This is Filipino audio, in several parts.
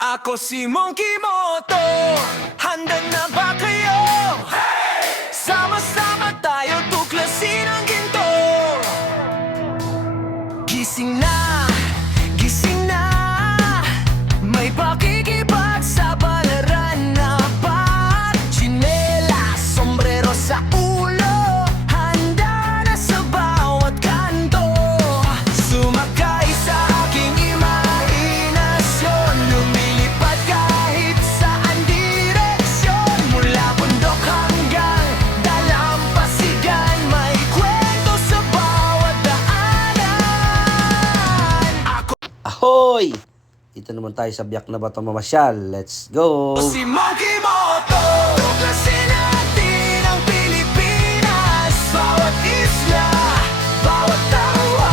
Ako si Monkey Moto, handa na ba kayo? Hey! Sama-sama tayo tuklasin ang ginto. Gising na, gising na, may pakikibag sa balaran na bat. Tsinelas, sombrero sa ulo, handa na sa bawat kanto. Sumakay sa aking imahinasyon, lumilipad kahit saan direksyon. Mula bundok hanggang dalampasigan, may kwento sa bawat daanan. Ako Ahoy! Dito naman tayo sa Biak na Bato mamasyal. Let's go! si Monkey Moto, tuklasin natin ang Pilipinas. Bawat isla, bawat tawa,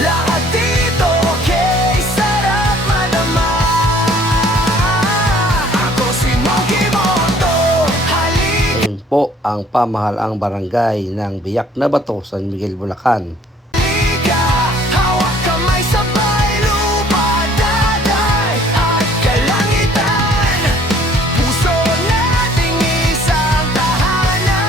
lahat dito okay, sarap madama. Ako si Monkey Moto, halika Ngayon po ang pamahalaang barangay ng Biak na Bato, San Miguel, Bulacan. hawak kamay sabay, lupa, dagat at kalangitan. Puso nating isang tahanan.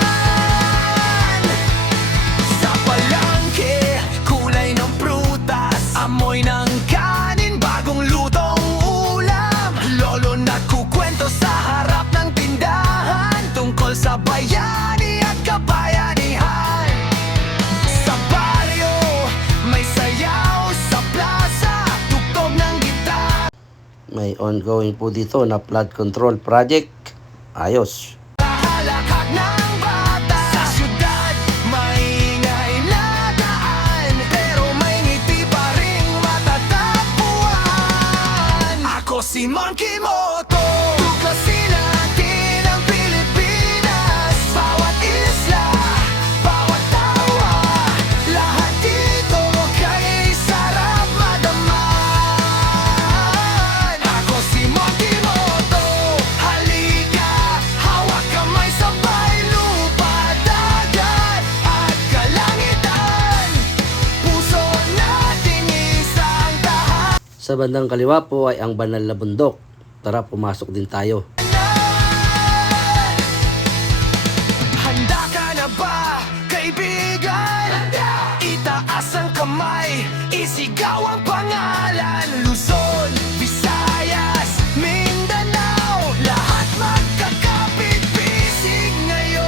Sa palengke, kulay ng prutas, amoy ng kanin, bagong lutong ulam. Lolo nagkukwento sa harap ng tindahan tungkol sa bayani at kabayanihan. Sa baryo, may sayaw sa plaza, tugtog ng gitar. May ongoing po dito na flood control project. Ayos. Halakak ng bata sa syudad, maingay na daan, pero may ngiti pa ring matatagpuan. Ako si Monkey Moto, tuklasin natin ang Pilipinas. Bawat isla, bawat tawa, lahat dito kay sarap madaman. Ako si Monkey Moto, halika, hawak kamay sabay, lupa, dagat at kalangitan. Puso nating isang tahanan. Sa bandang kaliwa po ay ang banal na bundok. Tara, pumasok din tayo. Handa ka na ba, kaibigan? Handa! Itaas ang kamay, isigaw ang pangalan. Luzon, Visayas, Mindanao, lahat magkakapit-bisig ngayon.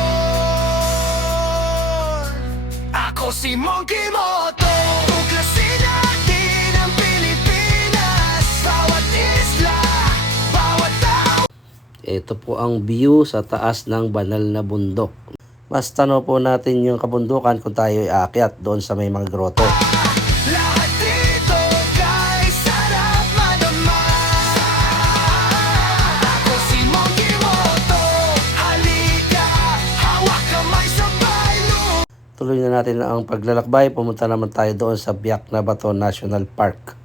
Ako si Monkey Moto, tuklasin natin ang Pilipinas. Bawat isla, bawat tao. Ito po ang view sa taas ng banal na bundok. Mas tanaw po natin yung kabundukan kung tayo ay aakyat doon sa may mga groto. Lahat dito kay sarap madama. Ako si Monkey Moto, halika, hawak kamay sabay, lupa. Tuloy na natin ang paglalakbay. Pumunta naman tayo doon sa Biak na Bato National Park.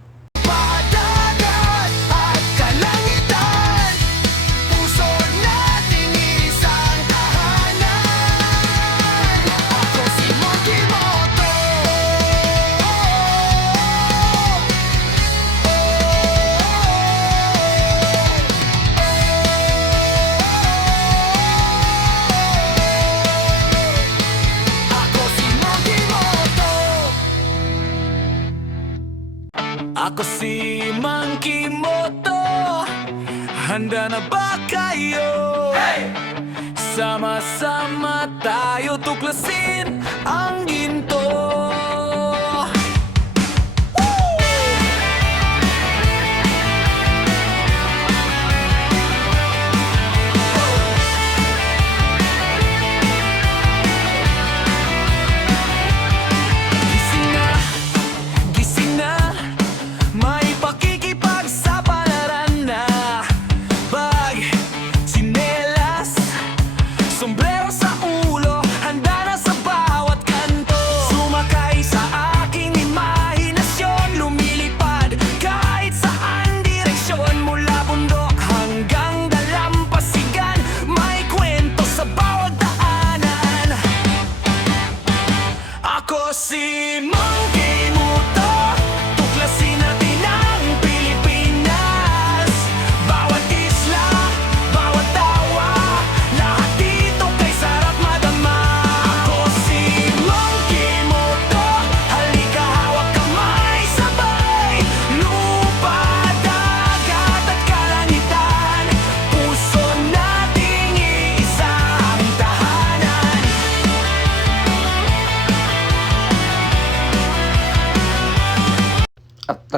Dagat at kalangitan, puso nating isang tahanan. Ako si Monkey Moto. Ako si Monkey Moto. Ako si Monkey Moto, handa na ba kayo? Hey! Sama-sama tayo tuklasin ang ginto. Gising na, may pakikipag sa palaran na bag, tsinelas, sombrero sa ulo, handa na sa bawat kanto.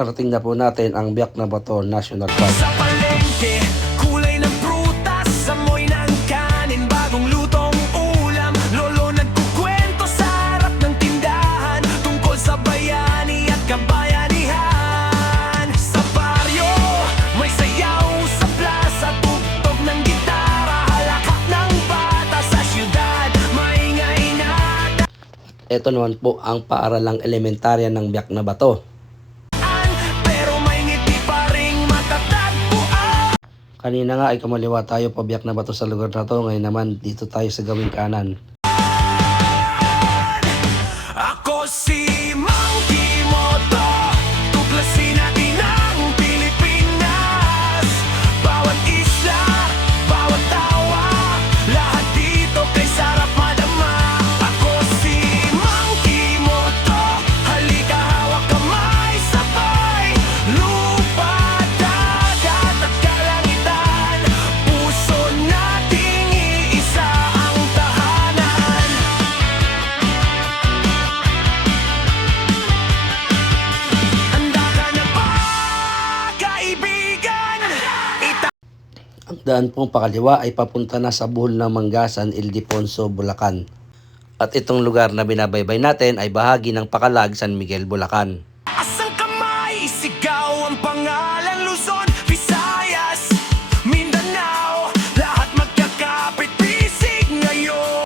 nakarating na po natin ang Biak na Bato National Park. Sa palengke, kulay ng prutas, amoy ng kanin, bagong lutong ulam. Lolo nagkukwento sa harap ng tindahan tungkol sa bayani at kabayanihan. Sa baryo, may sayaw sa plaza, tugtog ng gitara, halakak ng bata. Sa syudad, maingay na. Ito naman po ang paaralang elementarya ng Biak na Bato. Pero may ngiti pa ring matatagpuan. Kanina nga ay kumaliwa tayo pa Biak na Bato sa lugar na to. Ngayon naman dito tayo sa gawing kanan. Ako si Monkey Moto, tuklasin natin ang Pilipinas. Bawat isla, bawat tawa, lahat dito kay sarap madama. Ako si Monkey Moto, halika hawak kamay sabay. Lupa, dagat at kalangitan, puso nating iisa ang tahanan. Handa ka na ba, kaibigan? Ang daan pong pakaliwa ay papunta na sa Buhol ng Manggasan, Ildefonso, Bulacan. At itong lugar na binabaybay natin ay bahagi ng Pakalag, San Miguel, Bulacan.